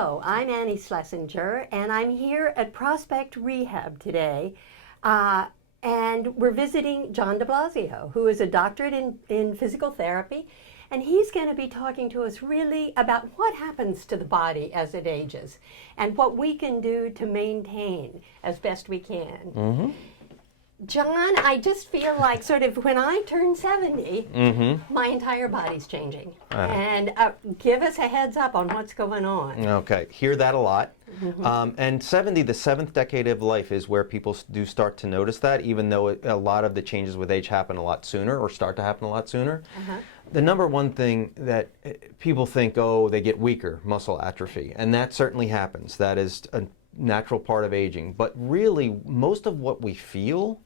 Hello, I'm Annie Schlesinger, and I'm here at Prospect Rehab today. And we're visiting John DiBlasio, who is a doctorate in physical therapy. And he's going to be talking to us really about what happens to the body as it ages and what we can do to maintain as best we can. Mm-hmm. John, I just feel like sort of when I turn 70, my entire body's changing. And give us a heads up on what's going on. Okay, hear that a lot. And 70, the seventh decade of life, is where people do start to notice that, even though a lot of the changes with age happen a lot sooner or start to happen a lot sooner. The number one thing that people think, oh, they get weaker, muscle atrophy, and that certainly happens. That is a natural part of aging. But really, most of what we feel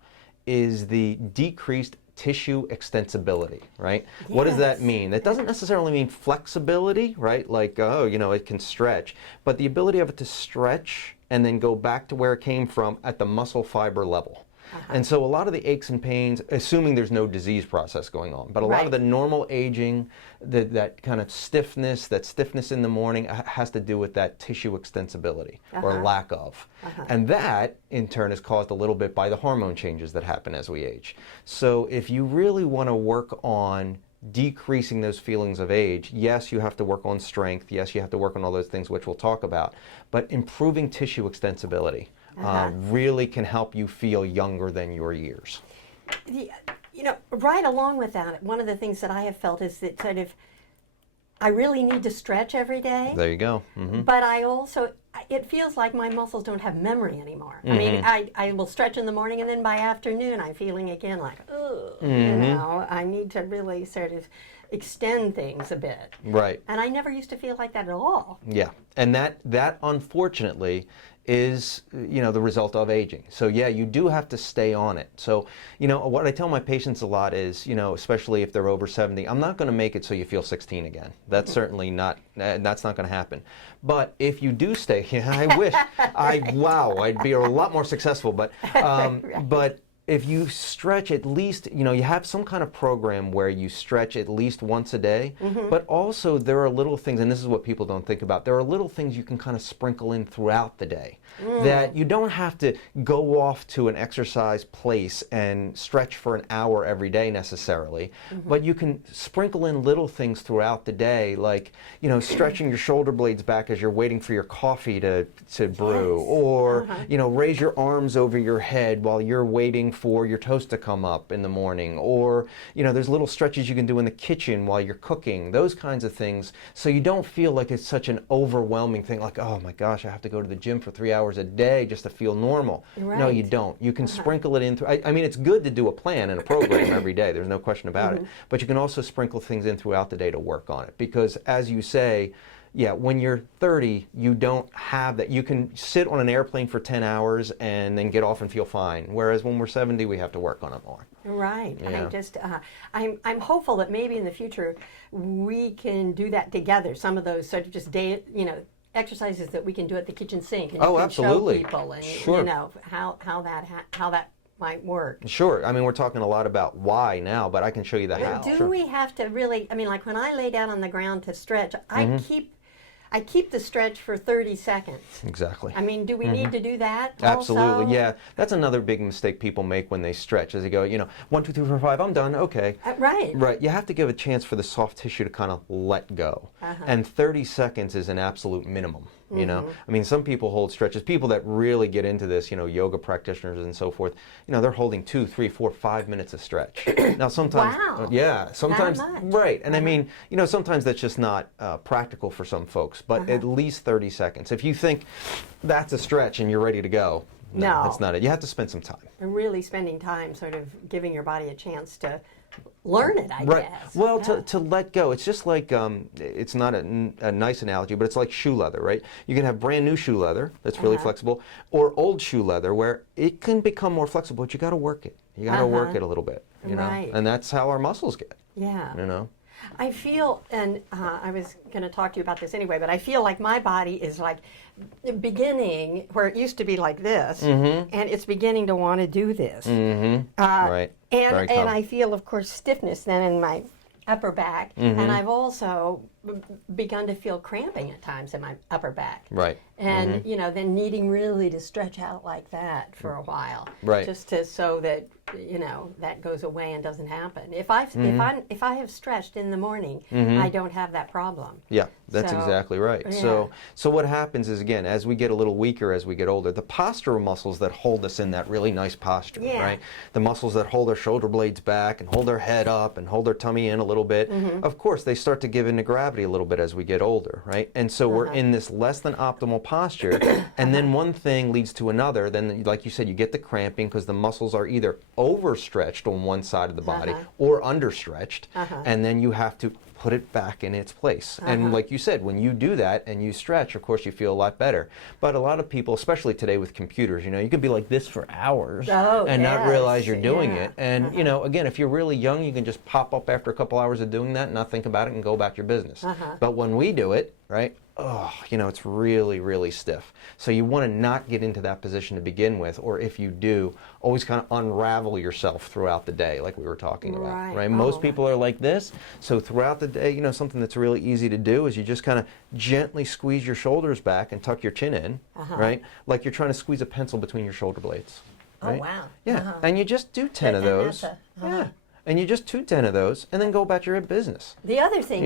is the decreased tissue extensibility, right? Yes. What does that mean? That doesn't necessarily mean flexibility, right? Like, oh, you know, it can stretch, but the ability of it to stretch and then go back to where it came from at the muscle fiber level. And so a lot of the aches and pains, assuming there's no disease process going on, but a lot of the normal aging, that kind of stiffness, that stiffness in the morning has to do with that tissue extensibility or lack of. And that, in turn, is caused a little bit by the hormone changes that happen as we age. So if you really want to work on decreasing those feelings of age, yes, you have to work on strength, yes, you have to work on all those things which we'll talk about, but improving tissue extensibility really can help you feel younger than your years. You know, right along with that, one of the things that I have felt is that sort of, I really need to stretch every day. There you go. But I also, it feels like my muscles don't have memory anymore. I mean, I will stretch in the morning and then by afternoon I'm feeling again like, ugh, you know, I need to really sort of extend things a bit. Right. And I never used to feel like that at all. Yeah. And that unfortunately is, you know, the result of aging. So yeah, you do have to stay on it. So, you know, what I tell my patients a lot is, you know, especially if they're over 70, I'm not going to make it so you feel 16 again. That's certainly not, that's not going to happen. But if you do stay, I wish, wow, I'd be a lot more successful. But, but if you stretch at least, you know, you have some kind of program where you stretch at least once a day, but also there are little things, and this is what people don't think about, there are little things you can kind of sprinkle in throughout the day. That you don't have to go off to an exercise place and stretch for an hour every day necessarily, but you can sprinkle in little things throughout the day, like, you know, stretching your shoulder blades back as you're waiting for your coffee to brew, or, you know, raise your arms over your head while you're waiting for your toast to come up in the morning, or, you know, there's little stretches you can do in the kitchen while you're cooking, those kinds of things, so you don't feel like it's such an overwhelming thing, like, oh my gosh, I have to go to the gym for 3 hours a day just to feel normal. No, you don't. You can sprinkle it in through, I mean, it's good to do a plan and a program every day, there's no question about it, but you can also sprinkle things in throughout the day to work on it, because as you say, yeah, when you're 30, you don't have that. You can sit on an airplane for 10 hours and then get off and feel fine. Whereas when we're 70, we have to work on it more. Right. Yeah. I just, I'm hopeful that maybe in the future we can do that together. Some of those sort of just day, you know, exercises that we can do at the kitchen sink. And you can absolutely. show people and Sure. you know how that might work. Sure. I mean, we're talking a lot about why now, but I can show you the how. Do we have to really? I mean, like when I lay down on the ground to stretch, I keep the stretch for 30 seconds. Exactly. I mean, do we need to do that Absolutely, also? yeah. That's another big mistake people make when they stretch, is they go, you know, 1, 2, 3, 4, 5, I'm done, okay. Right. Right, you have to give a chance for the soft tissue to kind of let go. And 30 seconds is an absolute minimum, you know. I mean, some people hold stretches, people that really get into this, you know, yoga practitioners and so forth, you know, they're holding 2, 3, 4, 5 minutes of stretch. Now sometimes, yeah, sometimes, right, and I mean, you know, sometimes that's just not practical for some folks, but at least 30 seconds. If you think that's a stretch and you're ready to go, no, that's not it. You have to spend some time. And really spending time sort of giving your body a chance to learn it, I guess. Well, to let go. It's just like, it's not a nice analogy, but it's like shoe leather, right? You can have brand new shoe leather that's really flexible, or old shoe leather where it can become more flexible, but you got to work it. You got to work it a little bit, you know? And that's how our muscles get. Yeah. You know? I feel, and I was going to talk to you about this anyway, but I feel like my body is like beginning where it used to be like this, and it's beginning to want to do this. Right. And I feel, of course, stiffness then in my upper back, and I've also begun to feel cramping at times in my upper back. Right. And then needing really to stretch out like that for a while, Right. just so that that goes away and doesn't happen. If I have stretched in the morning, I don't have that problem. Yeah, that's exactly right. Yeah. So what happens is, again, as we get a little weaker as we get older, the postural muscles that hold us in that really nice posture, right? The muscles that hold our shoulder blades back and hold our head up and hold our tummy in a little bit, of course, they start to give into gravity a little bit as we get older, right? And so we're in this less than optimal posture, and then one thing leads to another. Then, like you said, you get the cramping because the muscles are either overstretched on one side of the body or understretched, and then you have to put it back in its place. And like you said, when you do that and you stretch, of course, you feel a lot better. But a lot of people, especially today with computers, you could be like this for hours and not realize you're doing it. And, again, if you're really young, you can just pop up after a couple hours of doing that, not think about it, and go about your business. But when we do it, right, it's really, really stiff. So you want to not get into that position to begin with, or if you do, always kind of unravel yourself throughout the day, like we were talking about, right? Most people are like this, so throughout the day, something that's really easy to do is you just kind of gently squeeze your shoulders back and tuck your chin in, right? Like you're trying to squeeze a pencil between your shoulder blades. Right? Oh, wow. Yeah, and you just do 10 of those. Yeah. And you just do 10 of those, and then go about your business. The other thing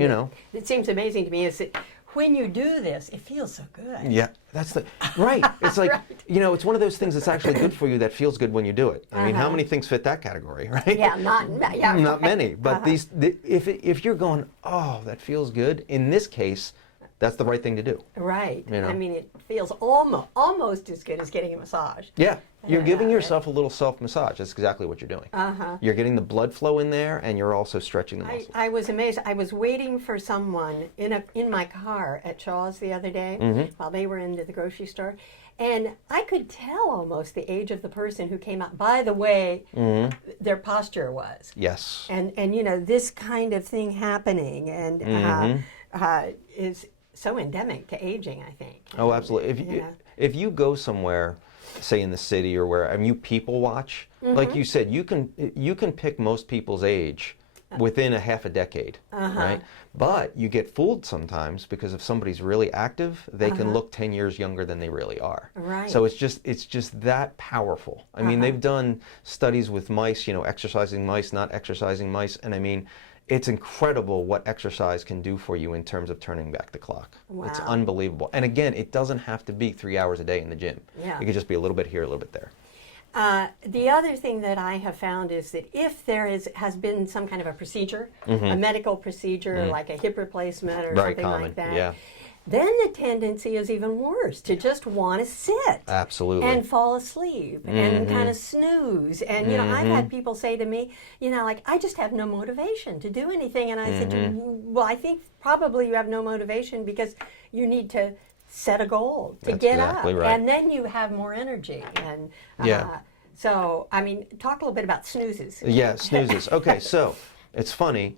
that seems amazing to me is that when you do this, it feels so good. Yeah, that's right. It's like, it's one of those things that's actually good for you that feels good when you do it. I mean, how many things fit that category, right? Yeah, not many. But if you're going, oh, that feels good, in this case, that's the right thing to do. Right. I mean, it feels almost as good as getting a massage. Yeah. You're giving yourself a little self-massage. That's exactly what you're doing. You're getting the blood flow in there, and you're also stretching the muscles. I was amazed. I was waiting for someone in my car at Shaw's the other day while they were into the grocery store, and I could tell almost the age of the person who came out by the way their posture was. Yes. And this kind of thing happening and is so endemic to aging, I think. Oh, absolutely. If you go somewhere, say in the city or where, you people watch, like you said, you can pick most people's age within a half a decade, right? But you get fooled sometimes because if somebody's really active, they can look 10 years younger than they really are. Right. So it's just that powerful. I mean, they've done studies with mice, exercising mice, not exercising mice, and I mean, it's incredible what exercise can do for you in terms of turning back the clock. Wow. It's unbelievable. And again, it doesn't have to be 3 hours a day in the gym. Yeah. It could just be a little bit here, a little bit there. The other thing that I have found is that if there has been some kind of a procedure, a medical procedure like a hip replacement or Very something common. like that, Yeah. then the tendency is even worse to just want to sit Absolutely. and fall asleep and kind of snooze. And I've had people say to me, like, I just have no motivation to do anything. And I said, well, I think probably you have no motivation because you need to set a goal to That's get exactly up, right. and then you have more energy. And so, I mean, talk a little bit about snoozes. Yeah, snoozes. Okay, so it's funny.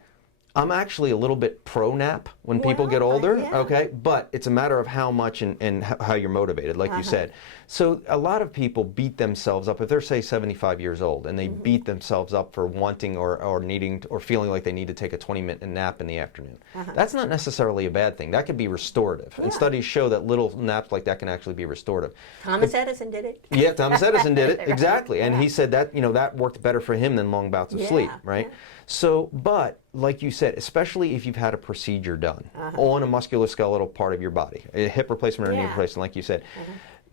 I'm actually a little bit pro-nap when people get older, okay? But it's a matter of how much and how you're motivated, like you said. So a lot of people beat themselves up. If they're, say, 75 years old and they beat themselves up for wanting or needing or feeling like they need to take a 20-minute nap in the afternoon, that's not necessarily a bad thing. That could be restorative. And studies show that little naps like that can actually be restorative. Thomas Edison did it. Yeah, Thomas Edison did it, exactly. And he said that, that worked better for him than long bouts of sleep, right? So, but like you said, especially if you've had a procedure done on a musculoskeletal part of your body, a hip replacement or a knee replacement, like you said,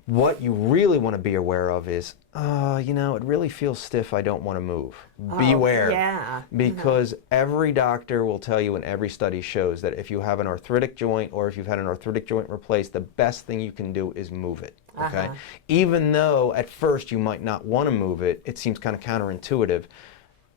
what you really want to be aware of is, it really feels stiff, I don't want to move. Beware. Yeah. Because every doctor will tell you and every study shows that if you have an arthritic joint or if you've had an arthritic joint replaced, the best thing you can do is move it. Okay? Even though at first you might not want to move it, it seems kind of counterintuitive.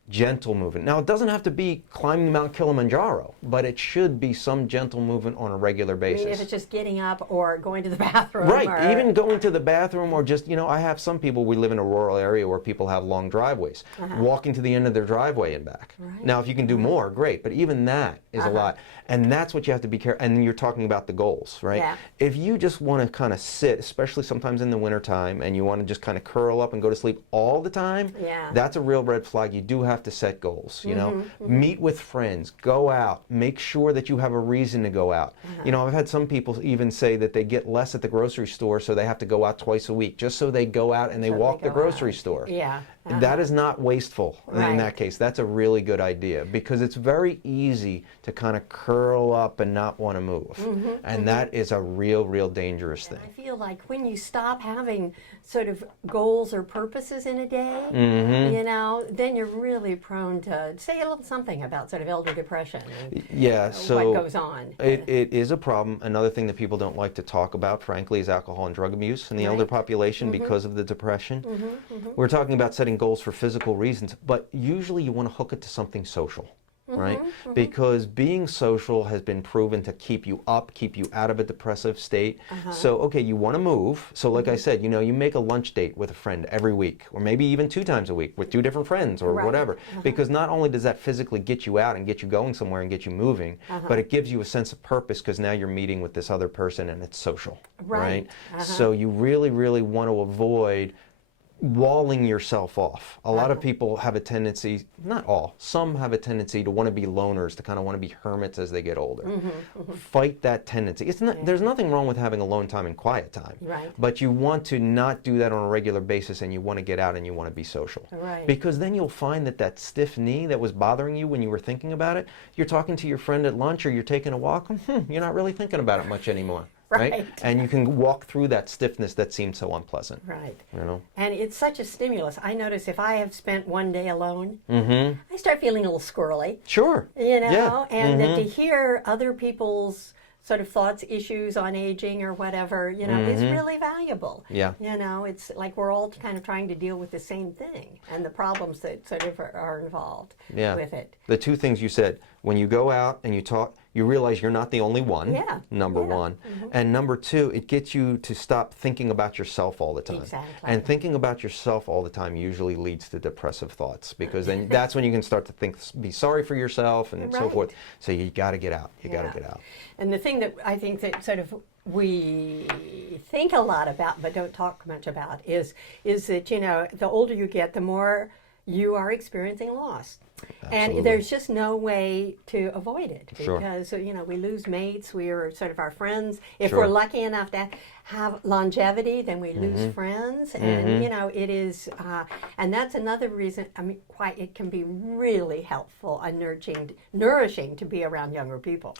Gentle movement. Now, it doesn't have to be climbing Mount Kilimanjaro, but it should be some gentle movement on a regular basis. I mean, if it's just getting up or going to the bathroom. Right, or even going to the bathroom or just, I have some people, we live in a rural area where people have long driveways, walking to the end of their driveway and back. Right. Now, if you can do more, great, but even that is a lot. And that's what you have to be careful, and you're talking about the goals, right? Yeah. If you just want to kind of sit, especially sometimes in the wintertime, and you want to just kind of curl up and go to sleep all the time, that's a real red flag. You do have to set goals, you know. Meet with friends, go out, make sure that you have a reason to go out. You know, I've had some people even say that they get less at the grocery store, so they have to go out twice a week, just so they go out and they walk the grocery store. Yeah. That is not wasteful in that case. That's a really good idea, because it's very easy to kind of curl up and not want to move. And that is a real dangerous thing. I feel like when you stop having sort of goals or purposes in a day, you know, then you're really prone to say a little something about sort of elder depression and so what goes on. It is a problem. Another thing that people don't like to talk about, frankly, is alcohol and drug abuse in the elder population because of the depression. We're talking about setting goals for physical reasons, but usually you want to hook it to something social. Right? Because being social has been proven to keep you up, keep you out of a depressive state. So, okay, you want to move. So like I said, you know, you make a lunch date with a friend every week, or maybe even 2 times a week with 2 different friends or whatever. Because not only does that physically get you out and get you going somewhere and get you moving, but it gives you a sense of purpose, because now you're meeting with this other person and it's social. Right? So you really want to avoid walling yourself off. A lot of people have a tendency, not all, some have a tendency to want to be loners, to kind of want to be hermits as they get older. Fight that tendency. It's not, there's nothing wrong with having alone time and quiet time, but you want to not do that on a regular basis, and you want to get out and you want to be social. Because then you'll find that that stiff knee that was bothering you when you were thinking about it, you're talking to your friend at lunch or you're taking a walk, you're not really thinking about it much anymore. Right? And you can walk through that stiffness that seems so unpleasant. You know? And it's such a stimulus. I notice if I have spent one day alone, I start feeling a little squirrely. You know? And then to hear other people's sort of thoughts, issues on aging or whatever, you know, is really valuable. You know, it's like we're all kind of trying to deal with the same thing and the problems that sort of are involved with it. The 2 things you said, when you go out and you talk, you realize you're not the only one, number one. And number 2, it gets you to stop thinking about yourself all the time. And thinking about yourself all the time usually leads to depressive thoughts, because then that's when you can start to think, be sorry for yourself and so forth. So you got to get out. You got to get out. And the thing that I think that sort of we think a lot about but don't talk much about is that, you know, the older you get, the more you are experiencing loss. And there's just no way to avoid it, because you know, we lose mates, we are sort of our friends. If we're lucky enough to have longevity, then we lose friends, and you know, it is, and that's another reason. I mean, why it can be really helpful and nourishing to be around younger people.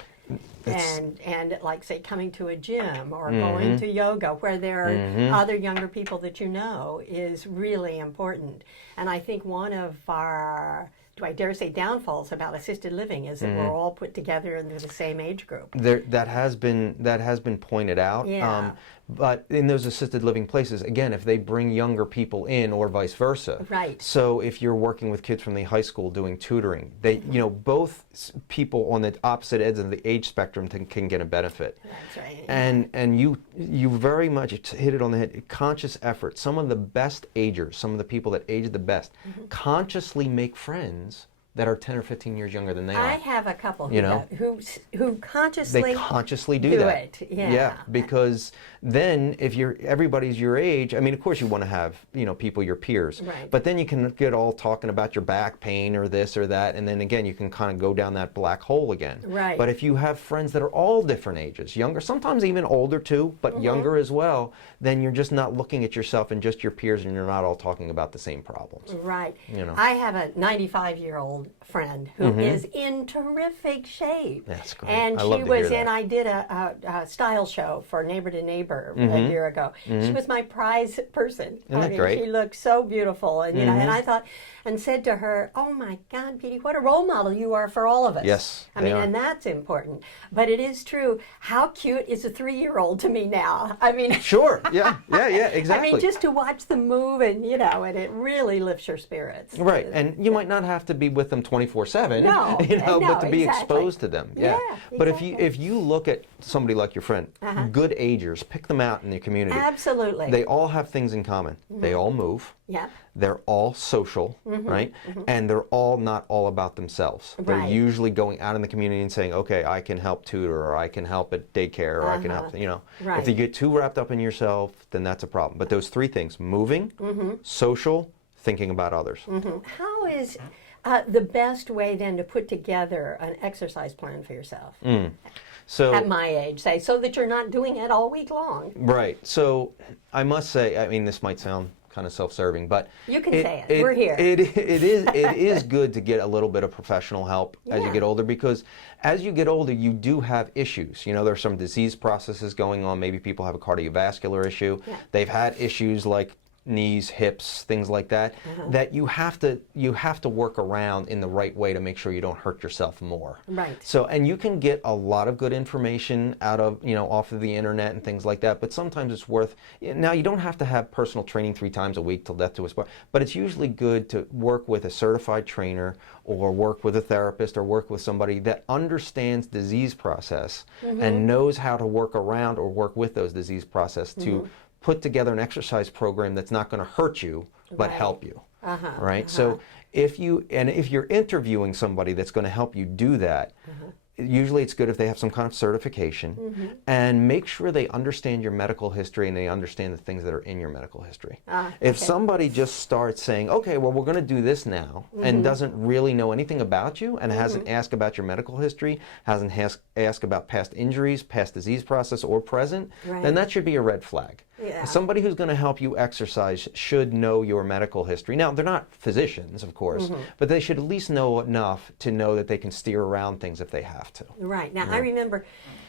And like, say, coming to a gym or going to yoga where there are other younger people that you know is really important. And I think one of our, do I dare say, downfalls about assisted living is that we're all put together into the same age group. That has been pointed out. But in those assisted living places, again, if they bring younger people in or vice versa. So if you're working with kids from the high school doing tutoring, they, you know, both people on the opposite ends of the age spectrum can get a benefit. And you very much hit it on the head. Conscious effort. Some of the best agers, some of the people that age the best, consciously make friends that are 10 or 15 years younger than they are. I have a couple who consciously do that. Because then if everybody's your age, I mean, of course you want to have, you know, people your peers, but then you can get all talking about your back pain or this or that, and then again you can kind of go down that black hole again. But if you have friends that are all different ages, younger, sometimes even older too, but younger as well, then you're just not looking at yourself and just your peers, and you're not all talking about the same problems. You know? I have a 95-year-old friend who is in terrific shape. That's great. And she was in, I did a style show for Neighbor to Neighbor a year ago. She was my prize person. Isn't that great? She looked so beautiful, and you know, and I thought, and said to her, "Oh my God, Petey, what a role model you are for all of us." Yes, I mean, and that's important. But it is true. How cute is a 3-year-old to me now? I mean, exactly. I mean, just to watch them move, and you know, and it really lifts your spirits. And you might not have to be with them 24/7, you know, but to be exposed to them. But if you look at somebody like your friend, good agers, pick them out in the community. Absolutely. They all have things in common. They all move. They're all social, right? And they're all not all about themselves. They're usually going out in the community and saying, okay, I can help tutor, or I can help at daycare, or I can help, you know. If you get too wrapped up in yourself, then that's a problem. But those 3 things, moving, social, thinking about others. How is, the best way then to put together an exercise plan for yourself So at my age, say, so that you're not doing it all week long. right. So I must say, I mean, this might sound kind of self-serving, but You can say it. We're here. It is good to get a little bit of professional help as you Yeah. get older, because as you get older, you do have issues. You know, there's some disease processes going on. Maybe people have a cardiovascular issue. Yeah. They've had issues like knees, hips, things like that, that you have to work around in the right way to make sure you don't hurt yourself more. Right. So, and you can get a lot of good information out of, off of the internet and things like that, but sometimes it's worth, now you don't have to have personal training 3 times a week till death do us part, but it's usually good to work with a certified trainer or work with a therapist or work with somebody that understands disease process and knows how to work around or work with those disease process to put together an exercise program that's not going to hurt you but help you. Right? So if you're interviewing somebody that's going to help you do that, usually it's good if they have some kind of certification, and make sure they understand your medical history and they understand the things that are in your medical history. If somebody just starts saying, okay, well, we're going to do this now, and doesn't really know anything about you and hasn't asked about your medical history, hasn't asked about past injuries, past disease process, or present, then that should be a red flag. Yeah. Somebody who's going to help you exercise should know your medical history. Now, they're not physicians, of course, but they should at least know enough to know that they can steer around things if they have to. Right. Now, I remember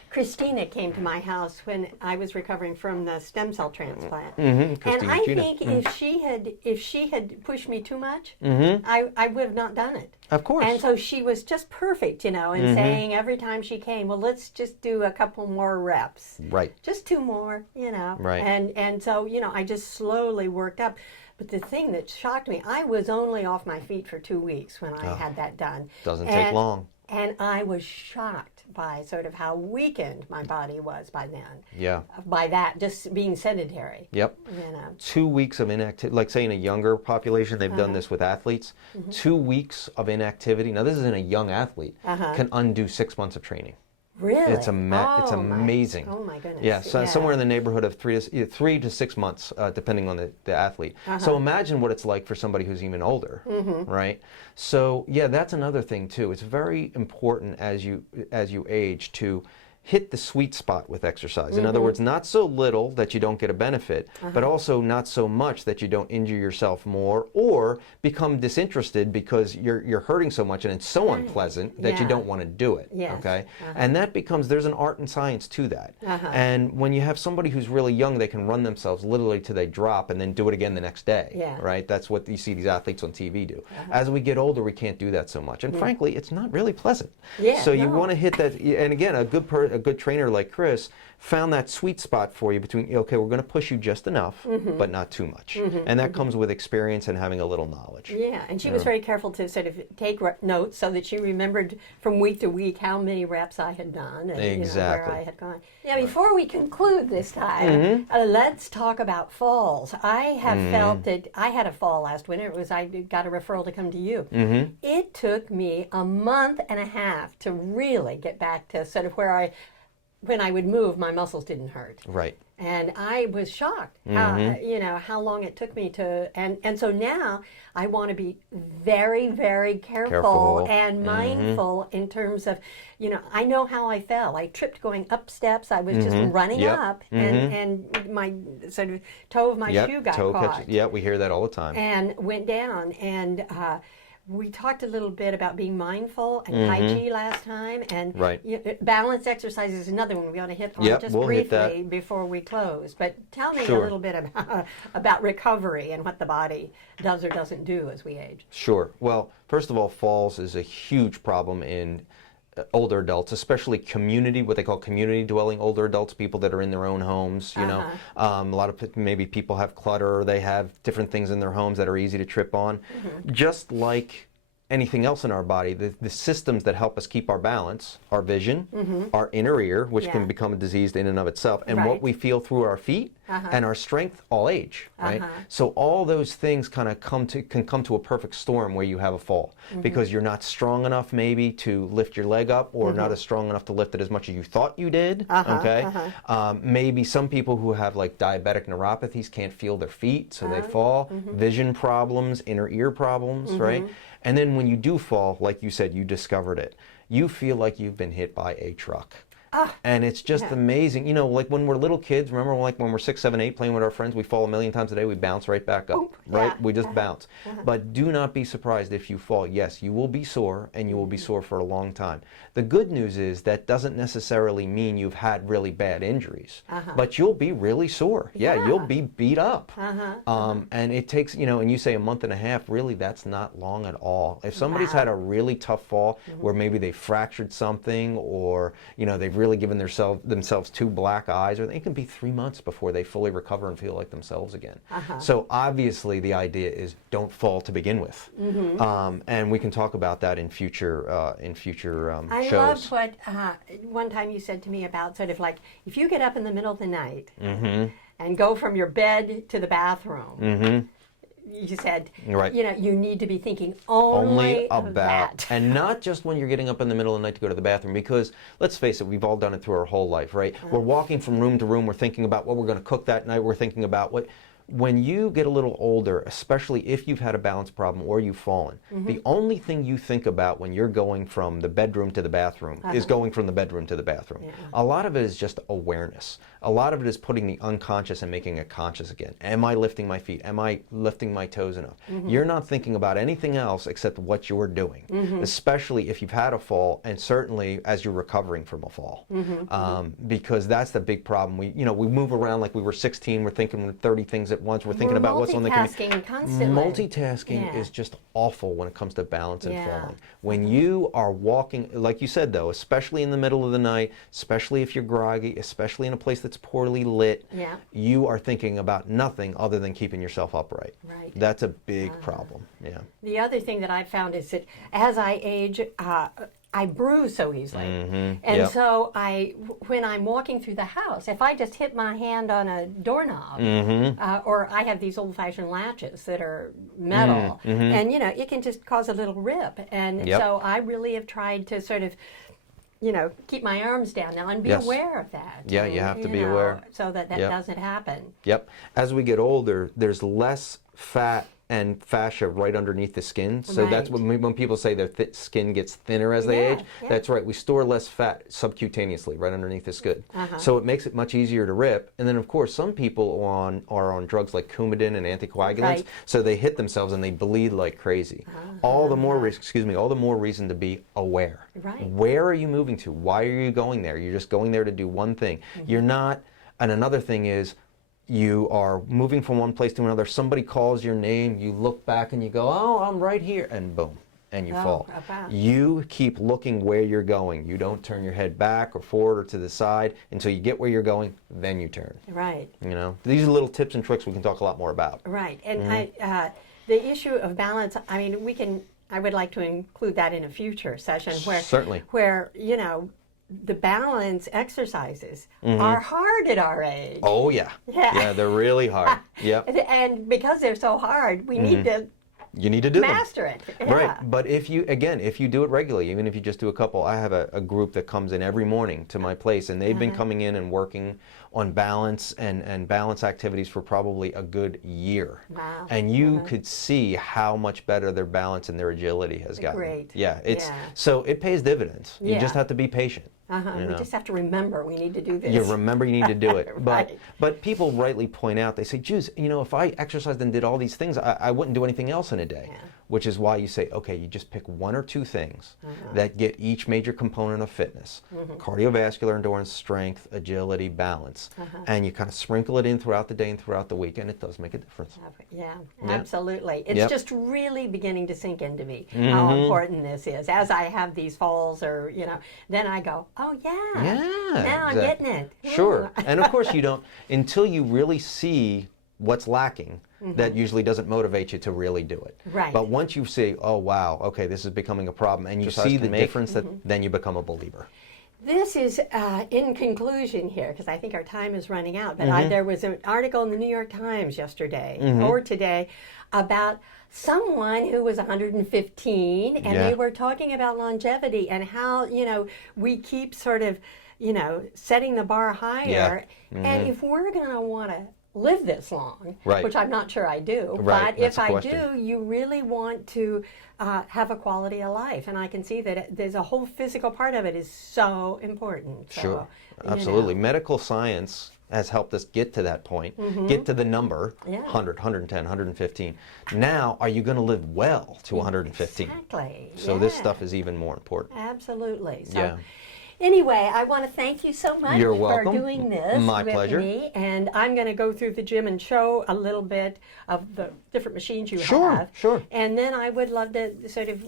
Christina came to my house when I was recovering from the stem cell transplant. And I think if she had pushed me too much, I would have not done it. Of course. And so she was just perfect, in saying every time she came, well, let's just do a couple more reps. Right. Just 2 more, Right. And so, I just slowly worked up. But the thing that shocked me, I was only off my feet for 2 weeks when I had that done. Doesn't take long. And I was shocked by sort of how weakened my body was by then. Yeah. By that, just being sedentary. Yep. 2 weeks of inactivity, like say in a younger population, they've done this with athletes. 2 weeks of inactivity, now this is in a young athlete, can undo 6 months of training. Really? It's amazing. Oh my goodness. Yeah, so somewhere in the neighborhood of 3 to 6 months, depending on the athlete. So imagine what it's like for somebody who's even older, right? So yeah, that's another thing too. It's very important as you age to hit the sweet spot with exercise. In other words, not so little that you don't get a benefit, but also not so much that you don't injure yourself more or become disinterested because you're hurting so much and it's so unpleasant that you don't want to do it. Yes. Okay? And that becomes, there's an art and science to that. And when you have somebody who's really young, they can run themselves literally till they drop and then do it again the next day. Yeah. Right? That's what you see these athletes on TV do. As we get older, we can't do that so much. And frankly, it's not really pleasant. Yeah, so you want to hit that, and again, a good trainer like Chris found that sweet spot for you between, okay, we're going to push you just enough, but not too much. And that comes with experience and having a little knowledge. Yeah, and she was very careful to sort of take notes so that she remembered from week to week how many reps I had done and Exactly. where I had gone. Now, before we conclude this time, let's talk about falls. I have felt that I had a fall last winter. I got a referral to come to you. It took me a month and a half to really get back to sort of where when I would move, my muscles didn't hurt. Right. And I was shocked, how long it took me to, and so now I want to be very, very careful and mindful in terms of, I know how I fell. I tripped going up steps. I was just running up, and my sort of toe of my shoe got caught. Yeah, we hear that all the time. And went down, and we talked a little bit about being mindful and Tai Chi last time, and balance exercise is another one we ought to hit on just briefly before we close. But tell me a little bit about recovery and what the body does or doesn't do as we age. Sure. Well, first of all, falls is a huge problem in older adults, especially what they call community dwelling older adults, people that are in their own homes. A lot of maybe people have clutter, or they have different things in their homes that are easy to trip on. Just like anything else in our body, the systems that help us keep our balance, our vision, our inner ear, which can become diseased in and of itself, and what we feel through our feet and our strength all age, right? So all those things kind of can come to a perfect storm where you have a fall because you're not strong enough maybe to lift your leg up, or not as strong enough to lift it as much as you thought you did. Okay, maybe some people who have like diabetic neuropathies can't feel their feet, so they fall. Vision problems, inner ear problems, right? And then when you do fall, like you said, you discovered it. You feel like you've been hit by a truck. And it's just amazing. You know, like when we're little kids, remember like when we're 6, 7, 8 playing with our friends, we fall a million times a day, we bounce right back up, right? We just bounce. But do not be surprised if you fall. Yes, you will be sore, and you will be sore for a long time. The good news is that doesn't necessarily mean you've had really bad injuries, but you'll be really sore. Yeah, you'll be beat up. And it takes, you know, and you say a month and a half, really that's not long at all. If somebody's had a really tough fall where maybe they fractured something, or, you know, they've really given themselves 2 black eyes, or it can be 3 months before they fully recover and feel like themselves again. So obviously the idea is don't fall to begin with. And we can talk about that in future I shows. loved what one time you said to me about sort of like, if you get up in the middle of the night and go from your bed to the bathroom, you said, you know, you need to be thinking only about that. And not just when you're getting up in the middle of the night to go to the bathroom, because let's face it, we've all done it through our whole life, right? We're walking from room to room, we're thinking about what we're going to cook that night, we're thinking about what... When you get a little older, especially if you've had a balance problem or you've fallen, the only thing you think about when you're going from the bedroom to the bathroom is going from the bedroom to the bathroom. A lot of it is just awareness. A lot of it is putting the unconscious and making it conscious again. Am I lifting my feet? Am I lifting my toes enough? You're not thinking about anything else except what you're doing, especially if you've had a fall, and certainly as you're recovering from a fall, because that's the big problem. We move around like we were 16. We're thinking 30 things at once. We're thinking about what's on the multitasking constantly. Multitasking is just awful when it comes to balance and falling. When you are walking, like you said though, especially in the middle of the night, especially if you're groggy, especially in a place that's poorly lit, you are thinking about nothing other than keeping yourself upright. That's a big problem. The other thing that I've found is that as I age, I bruise so easily. And so when I'm walking through the house, if I just hit my hand on a doorknob, or I have these old-fashioned latches that are metal, and you know, it can just cause a little rip. And so I really have tried to sort of, you know, keep my arms down now and be aware of that. Yeah, you have to be aware. So that doesn't happen. As we get older, there's less fat and fascia right underneath the skin. So that's when people say their skin gets thinner as they age. That's right. We store less fat subcutaneously right underneath the skin. So it makes it much easier to rip. And then, of course, some people are on drugs like Coumadin and anticoagulants. So they hit themselves and they bleed like crazy. All the more reason to be aware. Where are you moving to? Why are you going there? You're just going there to do one thing. You're not. And another thing is, you are moving from one place to another, somebody calls your name, you look back and you go, oh, I'm right here, and boom, and you fall. You keep looking where you're going. You don't turn your head back or forward or to the side until you get where you're going, then you turn. You know, these are little tips and tricks we can talk a lot more about. And the issue of balance, I mean, I would like to include that in a future session where you know, the balance exercises are hard at our age. Oh yeah, they're really hard. And because they're so hard, we need to You need to do master them. it. Right. But if you, again, if you do it regularly, even if you just do a couple, I have a group that comes in every morning to my place, and they've been coming in and working on balance and balance activities for probably a good year. Wow. And you could see how much better their balance and their agility has gotten. Great. Yeah. So it pays dividends. You just have to be patient. You know? We just have to remember we need to do this. You remember you need to do it. Right. But people rightly point out, they say, geez, you know, if I exercised and did all these things, I wouldn't do anything else in a day. Which is why you say, okay, you just pick one or two things that get each major component of fitness. Cardiovascular endurance, strength, agility, balance. And you kind of sprinkle it in throughout the day and throughout the week, and it does make a difference. Yeah, absolutely. It's just really beginning to sink into me how important this is. As I have these falls, or, you know, then I go, oh yeah, now I'm getting it. Sure. And of course you don't, until you really see what's lacking, that usually doesn't motivate you to really do it. Right. But once you see, oh wow, okay, this is becoming a problem, and you see the difference, that then you become a believer. This is in conclusion here, because I think our time is running out, but Mm-hmm. there was an article in the New York Times yesterday Mm-hmm. or today about someone who was 115, and Yeah. they were talking about longevity and how, we keep sort of, setting the bar higher. Mm-hmm. And if we're going to want to live this long, Right. which I'm not sure I do, Right, but that's if the I question. do, you really want to have a quality of life. And I can see that there's a whole physical part of it is so important. So, Sure, you absolutely. know. Medical science has helped us get to that point, get to the number Yeah. 100, 110, 115. Now, are you going to live well to 115? Exactly. So this Yeah. stuff is even more important. Absolutely. So Yeah. anyway, I want to thank you so much You're for welcome. doing this My with pleasure. me. And I'm going to go through the gym and show a little bit of the different machines you Sure, have. sure. And then I would love to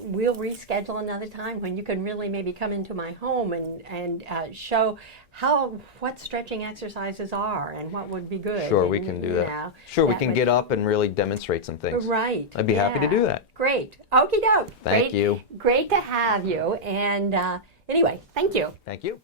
we'll reschedule another time when you can really maybe come into my home and show what stretching exercises are and what would be good. Sure, we and, can do you that. know, Sure, we that can would- get up and really demonstrate some things. Right. I'd be happy to do that. Great. Okie doke. Thank you. Great to have you. And anyway, thank you. Thank you.